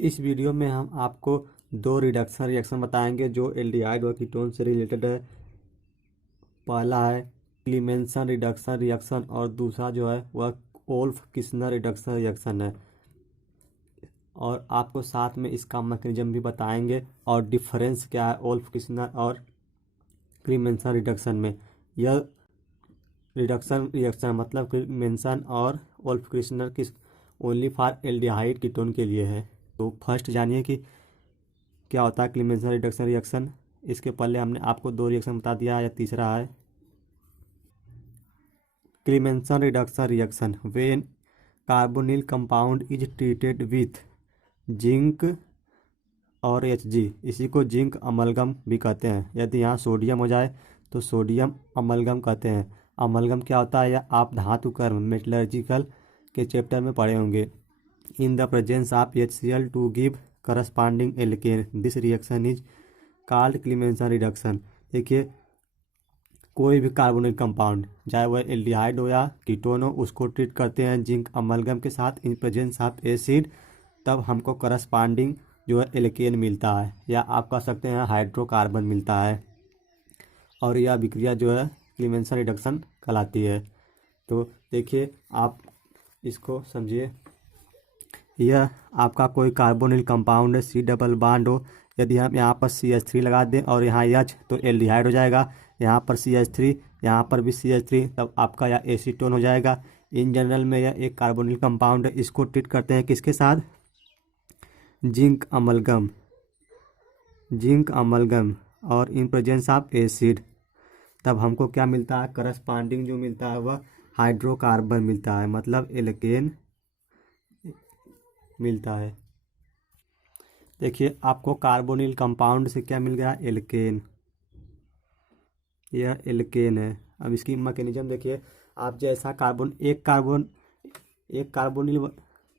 इस वीडियो में हम आपको दो रिडक्शन रिएक्शन बताएंगे जो एल्डिहाइड व कीटोन से रिलेटेड है। पहला है क्लीमेंसन रिडक्शन रिएक्शन और दूसरा जो है वह वोल्फ किस्नर रिडक्शन रिएक्शन है। और आपको साथ में इसका मैकेनिज्म भी बताएंगे और डिफरेंस क्या है वोल्फ किस्नर और क्लीमेंसन रिडक्शन में। यह रिडक्शन रिएक्शन मतलब क्लीमेंसन और वोल्फ किस्नर किस ओनली फॉर एल्डिहाइड कीटोन के लिए है। तो फर्स्ट जानिए कि क्या होता है क्लीमेंसन रिडक्शन रिएक्शन। इसके पहले हमने आपको दो रिएक्शन बता दिया है, या तीसरा है Clemmensen reduction reaction when carbonyl compound is treated with zinc और Hg। इसी को जिंक अमलगम भी कहते हैं। यदि यहाँ सोडियम हो जाए तो सोडियम अमलगम कहते हैं। अमलगम क्या होता है, या आप धातु कर्म मेटलर्जिकल के चैप्टर में पढ़े होंगे। In the presence of HCl to give corresponding alkane this reaction is called Clemmensen reduction. देखिए, कोई भी कार्बोनिल कंपाउंड चाहे वह एल्डिहाइड हो या कीटोन हो, उसको ट्रीट करते हैं जिंक अमलगम के साथ इन प्रेजेंस ऑफ एसिड, तब हमको करस्पॉन्डिंग जो है एल्केन मिलता है, या आप कह सकते हैं हाइड्रोकार्बन मिलता है। और यह अभिक्रिया जो है क्लीमेंसन रिडक्शन कहलाती है। तो देखिए, आप इसको समझिए। यह आपका कोई कार्बोनिल कंपाउंड है, C डबल बॉन्ड हो। यदि हम यहाँ पर CH3 लगा दें और यहाँ H, तो एल्डिहाइड हो जाएगा। यहाँ पर CH3, यहाँ पर भी CH3, तब आपका यह एसीटोन हो जाएगा। इन जनरल में यह एक कार्बोनिल कंपाउंड है। इसको ट्रीट करते हैं किसके साथ, जिंक अमलगम, जिंक अमलगम और इन प्रेजेंस ऑफ एसिड, तब हमको क्या मिलता है, करस्पॉन्डिंग जो मिलता है वह हाइड्रोकार्बन मिलता है, मतलब एल्केन मिलता है। देखिए, आपको कार्बोनिल कंपाउंड से क्या मिल गया, एल्केन। यह एल्केन है। अब इसकी मैकेनिज्म देखिए, आप जैसा एक कार्बोनिल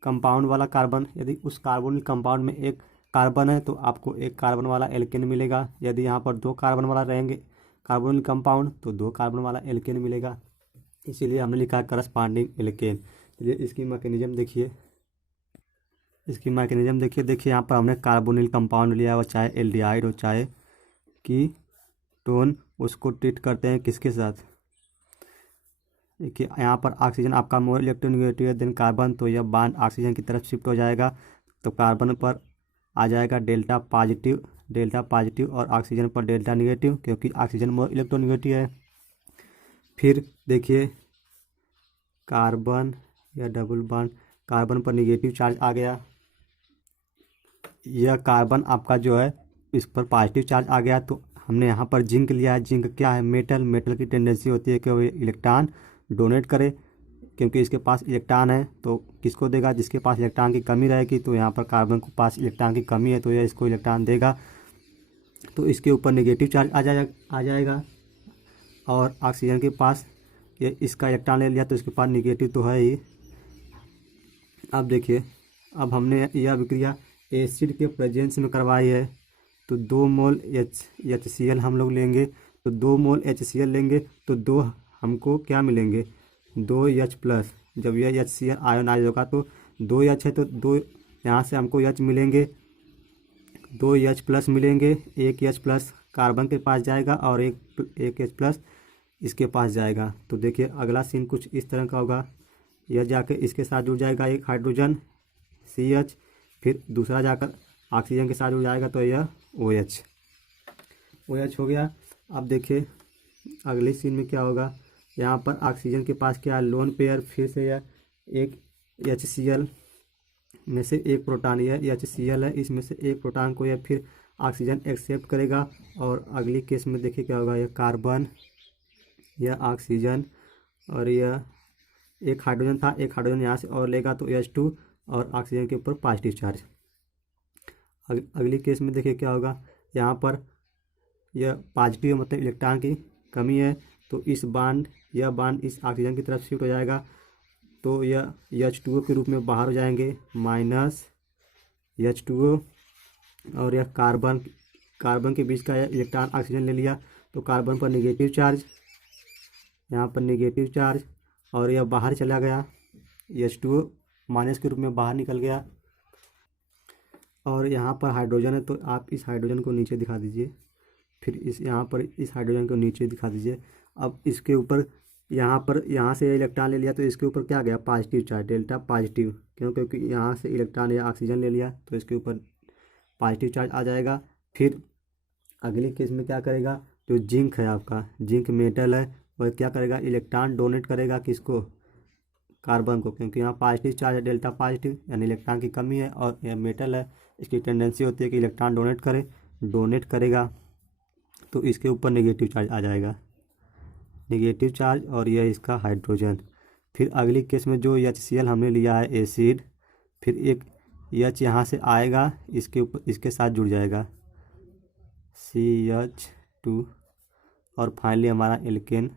कंपाउंड वाला कार्बन, यदि उस कार्बोनिल कंपाउंड में एक कार्बन है तो आपको एक कार्बन वाला एल्केन मिलेगा। यदि यहाँ पर दो कार्बन वाला रहेंगे कार्बोनिल कंपाउंड, तो दो कार्बन वाला एल्केन मिलेगा। इसीलिए हमने लिखा करस्पॉन्डिंग एल्केन। चलिए इसकी मैकेनिज्म देखिए, देखिए यहाँ पर हमने कार्बोनिल कंपाउंड लिया हुआ, चाहे एल्डिहाइड हो चाहे कीटोन, उसको ट्रीट करते हैं किसके साथ। देखिए, यहाँ पर ऑक्सीजन आपका मोर इलेक्ट्रोनेगेटिव है देन कार्बन, तो यह बॉन्ड ऑक्सीजन की तरफ शिफ्ट हो जाएगा। तो कार्बन पर आ जाएगा डेल्टा पॉजिटिव और ऑक्सीजन पर डेल्टा निगेटिव, क्योंकि ऑक्सीजन मोर इलेक्ट्रोनेगेटिव है। फिर देखिए, कार्बन या डबल बॉन्ड, कार्बन पर निगेटिव चार्ज आ गया। यह कार्बन आपका जो है इस पर पॉजिटिव चार्ज आ गया, तो हमने यहाँ पर जिंक लिया है। जिंक क्या है, मेटल की टेंडेंसी होती है कि वो इलेक्ट्रॉन डोनेट करे, क्योंकि इसके पास इलेक्ट्रॉन है तो किसको देगा, जिसके पास इलेक्ट्रॉन की कमी रहेगी। तो यहाँ पर कार्बन को पास इलेक्ट्रॉन की कमी है तो यह इसको इलेक्ट्रॉन देगा, तो इसके ऊपर नेगेटिव चार्ज आ जाएगा। और ऑक्सीजन के पास ये इसका इलेक्ट्रॉन ले लिया तो इसके पास नेगेटिव तो है ही। अब देखिए, अब हमने यह अभिक्रिया एसिड के प्रेजेंस में करवाई है, तो 2 मोल HCl हम लोग लेंगे, तो 2 मोल HCl लेंगे तो दो हमको क्या मिलेंगे, 2H+। जब यह HCl आयोनाइज होगा तो 2H है तो 2 यहाँ से हमको H मिलेंगे, 2H+ मिलेंगे। एक H+ कार्बन के पास जाएगा और एक H+ इसके पास जाएगा। तो देखिए, अगला सीन कुछ इस तरह का होगा। यह जाकर इसके साथ जुड़ जाएगा एक हाइड्रोजन CH, फिर दूसरा जाकर ऑक्सीजन के साथ जुड़ जाएगा तो यह OH हो गया। अब देखिए अगले सीन में क्या होगा, यहाँ पर ऑक्सीजन के पास क्या है, लोन पेयर, फिर से यह एक HCl में से एक प्रोटॉन, यह HCl है, इसमें से एक प्रोटॉन को यह फिर ऑक्सीजन एक्सेप्ट करेगा। और अगली केस में देखिए क्या होगा, यह कार्बन, यह ऑक्सीजन और यह एक हाइड्रोजन था, एक हाइड्रोजन यहाँ से और लेगा तो H2 और ऑक्सीजन के ऊपर पॉजिटिव चार्ज। अगली केस में देखिए क्या होगा, यहाँ पर यह पॉजिटिव मतलब इलेक्ट्रॉन की कमी है, तो यह बांड इस ऑक्सीजन की तरफ शिफ्ट हो जाएगा, तो यह H2O के रूप में बाहर हो जाएंगे, माइनस H2O। और यह कार्बन के बीच का यह इलेक्ट्रॉन ऑक्सीजन ले लिया तो कार्बन पर नेगेटिव चार्ज, यहाँ पर नेगेटिव चार्ज, और यह बाहर चला गया, H2O माइनस के रूप में बाहर निकल गया। और यहाँ पर हाइड्रोजन है तो आप इस हाइड्रोजन को नीचे दिखा दीजिए, फिर इस यहाँ पर इस हाइड्रोजन को नीचे दिखा दीजिए। अब इसके ऊपर यहाँ से इलेक्ट्रॉन ले लिया तो इसके ऊपर क्या गया, पॉजिटिव चार्ज, डेल्टा पॉजिटिव, क्योंकि यहाँ से इलेक्ट्रॉन या ऑक्सीजन ले लिया तो इसके ऊपर पॉजिटिव चार्ज आ जाएगा। फिर अगले केस में क्या करेगा, जो जिंक है आपका, जिंक मेटल है, वह क्या करेगा, इलेक्ट्रॉन डोनेट करेगा किसको, कार्बन को, क्योंकि यहाँ पॉजिटिव चार्ज है, डेल्टा पॉजिटिव, यानी इलेक्ट्रॉन की कमी है और यह मेटल है, इसकी टेंडेंसी होती है कि इलेक्ट्रॉन डोनेट करेगा तो इसके ऊपर नेगेटिव चार्ज आ जाएगा, नेगेटिव चार्ज, और यह इसका हाइड्रोजन। फिर अगली केस में जो HCl हमने लिया है एसिड, फिर एक H यहाँ से आएगा, इसके ऊपर इसके साथ जुड़ जाएगा CH2, और फाइनली हमारा एल्केन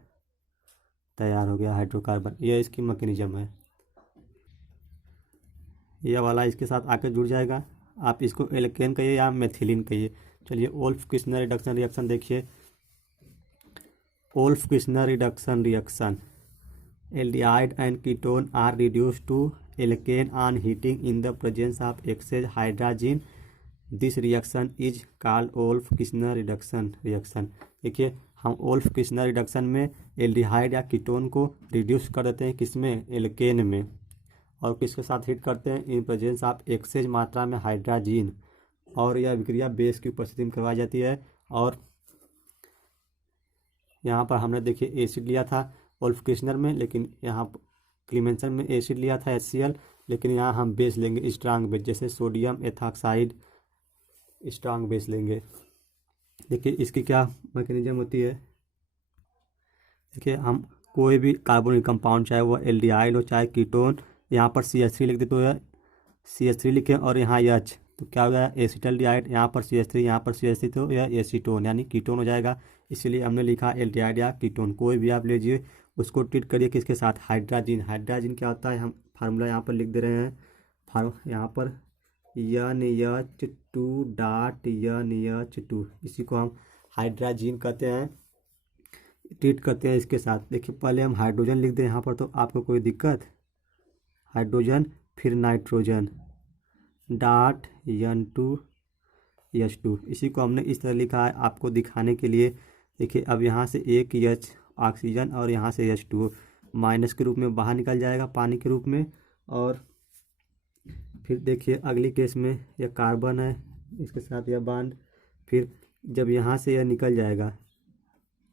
तैयार हो गया, हाइड्रोकार्बन। यह इसकी मैकेनिज्म है, यह वाला इसके साथ आकर जुड़ जाएगा, आप इसको एल्केन कहिए या मेथिलीन कहिए। चलिए वोल्फ किस्नर रिडक्शन रिएक्शन देखिए। Wolff Kishner reduction reaction, aldehyde and ketone are reduced to alkane on heating in the presence of excess hydrogen, this reaction is called Wolff Kishner reduction reaction. देखिए हम Wolff Kishner reduction में aldehyde या ketone को reduce कर देते हैं, किसमें, alkene में, और किसके साथ हीट करते हैं, इन प्रेजेंस ऑफ एक्सेस मात्रा में हाइड्रोजन, और यह अभिक्रिया बेस की उपस्थिति में करवाई जाती है। और यहाँ पर हमने देखिए एसिड लिया था वोल्फ किस्नर में, लेकिन यहाँ क्लीमेंसन में एसिड लिया था HCl, लेकिन यहाँ हम बेस लेंगे स्ट्रांग बेस, जैसे सोडियम एथॉक्साइड, स्ट्रांग बेस लेंगे। देखिए इसकी क्या मैकेनिज्म होती है, देखिए हम कोई भी कार्बोनिक कंपाउंड, चाहे वो एल्डिहाइड हो चाहे कीटोन, यहाँ पर CH3 लिख दे तो यह CH3 लिखें, और यहाँ H तो क्या हो गया, एसिटल्डिहाइड, यहाँ पर CH3, यहाँ पर CH3 तो यह एसीटोन यानी कीटोन हो जाएगा, इसलिए हमने लिखा एल्डिहाइड या कीटोन। कोई भी आप लीजिए, उसको ट्रीट करिए किसके साथ, हाइड्रोजन। हाइड्रोजन क्या होता है, हम फार्मूला यहाँ पर लिख दे रहे हैं, यहाँ पर NH2 इसी को हम हाइड्रोजन कहते हैं, ट्रीट करते हैं इसके साथ। देखिए पहले हम हाइड्रोजन लिख दें यहाँ पर, तो आपको कोई दिक्कत, हाइड्रोजन फिर नाइट्रोजन N2H2, इसी को हमने इस तरह लिखा है आपको दिखाने के लिए। देखिए अब यहाँ से एक H ऑक्सीजन और यहाँ से H2 माइनस के रूप में बाहर निकल जाएगा पानी के रूप में। और फिर देखिए अगली केस में यह कार्बन है, इसके साथ यह बॉन्ड, फिर जब यहाँ से यह निकल जाएगा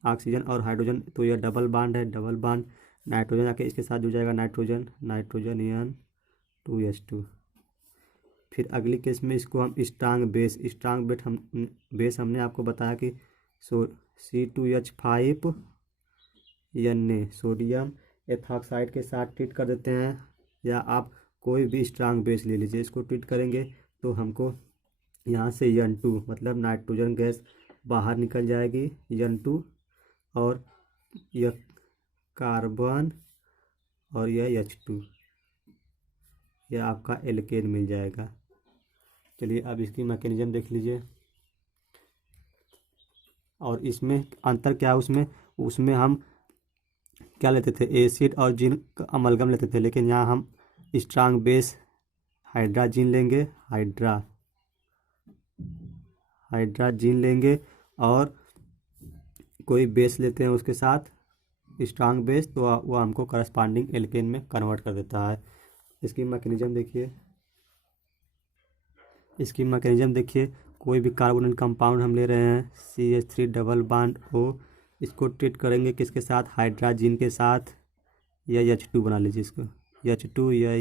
ऑक्सीजन और हाइड्रोजन तो यह डबल बॉन्ड है, डबल बॉन्ड, नाइट्रोजन आके इसके साथ जुड़ जाएगा, नाइट्रोजन N2H2। फिर अगली केस में इसको हम स्ट्रांग बेस हमने आपको बताया कि C2H5 Na सोडियम एथॉक्साइड के साथ ट्रीट कर देते हैं, या आप कोई भी स्ट्रांग बेस ले लीजिए, इसको ट्रीट करेंगे तो हमको यहाँ से N2 मतलब नाइट्रोजन गैस बाहर निकल जाएगी, N2, और यह कार्बन और यह H2, यह आपका एल्केन मिल जाएगा। चलिए अब इसकी मैकेनिज्म देख लीजिए, और इसमें अंतर क्या है, उसमें हम क्या लेते थे, एसिड और जिंक अमलगम लेते थे, लेकिन यहाँ हम स्ट्रांग बेस हाइड्रोजन लेंगे, हाइड्रोजन लेंगे, और कोई बेस लेते हैं उसके साथ स्ट्रांग बेस, तो वो हमको करस्पॉन्डिंग एल्केन में कन्वर्ट कर देता है। इसकी मैकेनिज्म देखिए, कोई भी कार्बोनिल कंपाउंड हम ले रहे हैं, CH3 डबल बॉन्ड O, इसको ट्रीट करेंगे किसके साथ, हाइड्रोजन के साथ, या H2 बना लीजिए इसको, H2 या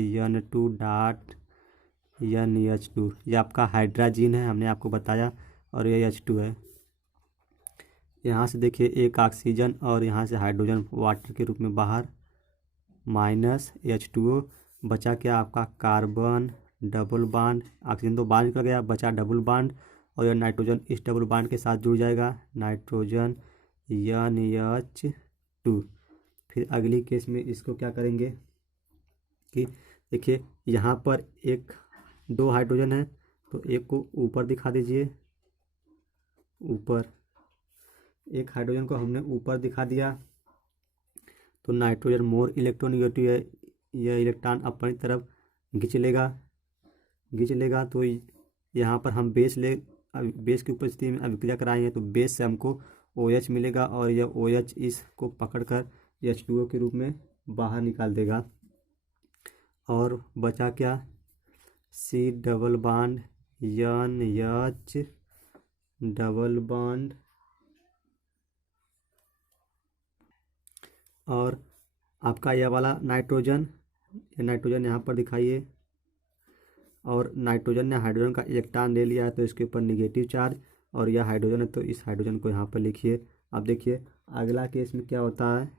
NH2, ये आपका हाइड्रोजन है, हमने आपको बताया, और ये H2 है। यहाँ से देखिए एक ऑक्सीजन और यहाँ से हाइड्रोजन वाटर के रूप में बाहर, माइनस H2O, बचा क्या आपका कार्बन डबल बॉन्ड, ऑक्सीजन तो बाहर निकल गया, बचा डबल बॉन्ड, और यह नाइट्रोजन इस डबल बॉन्ड के साथ जुड़ जाएगा, नाइट्रोजन NH2। फिर अगली केस में इसको क्या करेंगे कि देखिए यहाँ पर दो हाइड्रोजन है, तो एक को ऊपर दिखा दीजिए, ऊपर एक हाइड्रोजन को हमने ऊपर दिखा दिया, तो नाइट्रोजन मोर इलेक्ट्रोनेगेटिव है, यह इलेक्ट्रॉन अपनी तरफ खींच लेगा, तो यहाँ पर हम बेस की उपस्थिति में अभिक्रिया कराएंगे तो बेस से हमको OH मिलेगा और यह OH इसको पकड़कर H2O के रूप में बाहर निकाल देगा। और बचा क्या, C double bond NH double bond और आपका यह वाला नाइट्रोजन, ये नाइट्रोजन यहाँ पर दिखाइए। और नाइट्रोजन ने हाइड्रोजन का इलेक्ट्रॉन ले लिया है तो इसके ऊपर निगेटिव चार्ज, और यह हाइड्रोजन है तो इस हाइड्रोजन को यहाँ पर लिखिए। अब देखिए अगला केस में क्या होता है।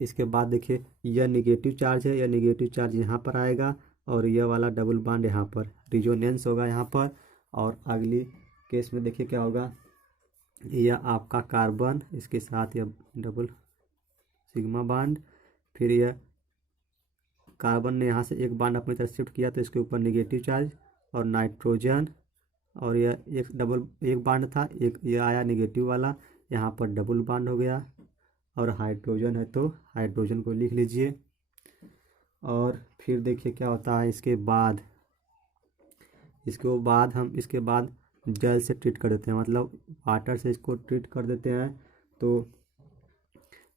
इसके बाद देखिए यह निगेटिव चार्ज है, यह निगेटिव चार्ज यहाँ पर आएगा और यह वाला डबल बॉन्ड यहाँ पर रिजोनेंस होगा यहाँ पर। और अगली केस में देखिए क्या होगा, यह आपका कार्बन, इसके साथ यह डबल सिग्मा बॉन्ड, फिर यह कार्बन ने यहाँ से एक बॉन्ड अपनी तरफ शिफ्ट किया तो इसके ऊपर निगेटिव चार्ज और नाइट्रोजन, और यह एक बॉन्ड था, एक यह आया निगेटिव वाला, यहाँ पर डबल बॉन्ड हो गया। और हाइड्रोजन है तो हाइड्रोजन को लिख लीजिए। और फिर देखिए क्या होता है, इसके बाद हम जल से ट्रीट कर देते हैं, मतलब वाटर से इसको ट्रीट कर देते हैं। तो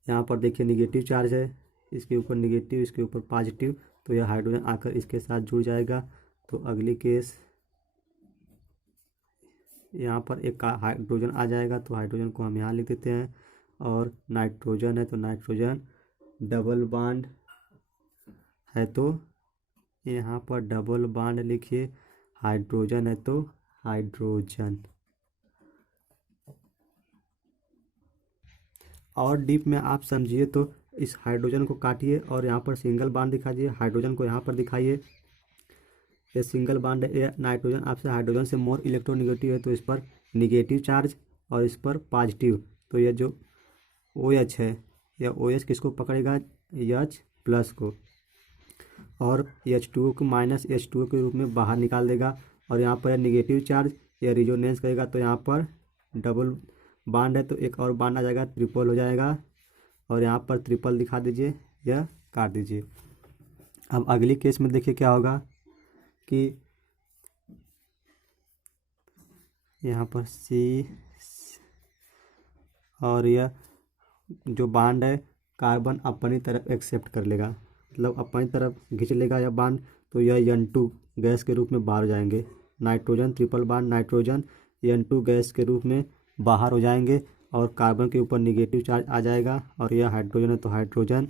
यहाँ पर देखिए निगेटिव चार्ज है, इसके ऊपर निगेटिव, इसके ऊपर पॉजिटिव, तो यह हाइड्रोजन आकर इसके साथ जुड़ जाएगा। तो अगली केस यहाँ पर एक हाइड्रोजन आ जाएगा तो हाइड्रोजन को हम यहाँ लिख देते हैं। और नाइट्रोजन है तो नाइट्रोजन डबल बॉन्ड है तो यहाँ पर डबल बॉन्ड लिखिए, हाइड्रोजन है तो हाइड्रोजन। और डीप में आप समझिए तो इस हाइड्रोजन को काटिए और यहाँ पर सिंगल बॉन्ड दिखा दीजिए, हाइड्रोजन को यहाँ पर दिखाइए। ये सिंगल बॉन्ड है, ये नाइट्रोजन आपसे हाइड्रोजन से मोर इलेक्ट्रोनिगेटिव है तो इस पर निगेटिव चार्ज और इस पर पॉजिटिव। तो यह जो OH है, यह OH किसको पकड़ेगा, H प्लस को, और H2O को माइनस H2O के रूप में बाहर निकाल देगा। और यहाँ पर निगेटिव चार्ज या रिजोनेंस करेगा तो यहाँ पर डबल बॉन्ड है तो एक और बॉन्ड आ जाएगा, ट्रिपल हो जाएगा। और यहाँ पर ट्रिपल दिखा दीजिए, यह काट दीजिए। अब अगली केस में देखिए क्या होगा कि यहाँ पर C और यह जो बॉन्ड है कार्बन अपनी तरफ एक्सेप्ट कर लेगा, मतलब अपनी तरफ खींच लेगा यह बॉन्ड, तो यह N2 गैस के रूप में बाहर हो जाएंगे। Nitrogen triple bond nitrogen N2 gas के रूप में बाहर हो जाएंगे और कार्बन के ऊपर निगेटिव चार्ज आ जाएगा। और यह हाइड्रोजन है तो हाइड्रोजन।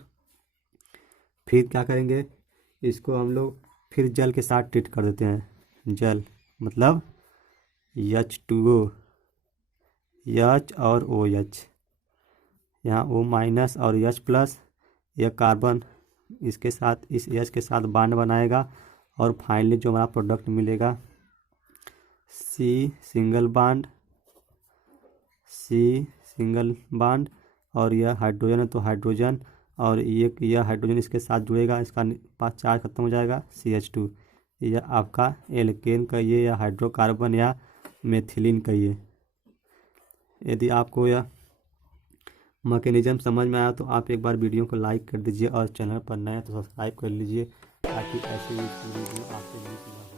फिर क्या करेंगे, इसको हम लोग फिर जल के साथ ट्रीट कर देते हैं। जल मतलब H2O, H और OH, यहाँ O माइनस और H प्लस, यह कार्बन इसके साथ इस H के साथ बॉन्ड बनाएगा और फाइनली जो हमारा प्रोडक्ट मिलेगा C सिंगल बॉन्ड और यह हाइड्रोजन है तो हाइड्रोजन, और यह हाइड्रोजन इसके साथ जुड़ेगा, इसका पास चार्ज खत्म हो जाएगा CH2। यह आपका एल्केन कहिए या हाइड्रोकार्बन या मेथिलीन कहिए। यदि आपको यह मैकेनिज्म समझ में आया तो आप एक बार वीडियो को लाइक कर दीजिए और चैनल पर नए हैं तो सब्सक्राइब कर लीजिए ताकि ऐसे ही वीडियो आपसे मिलती रहे।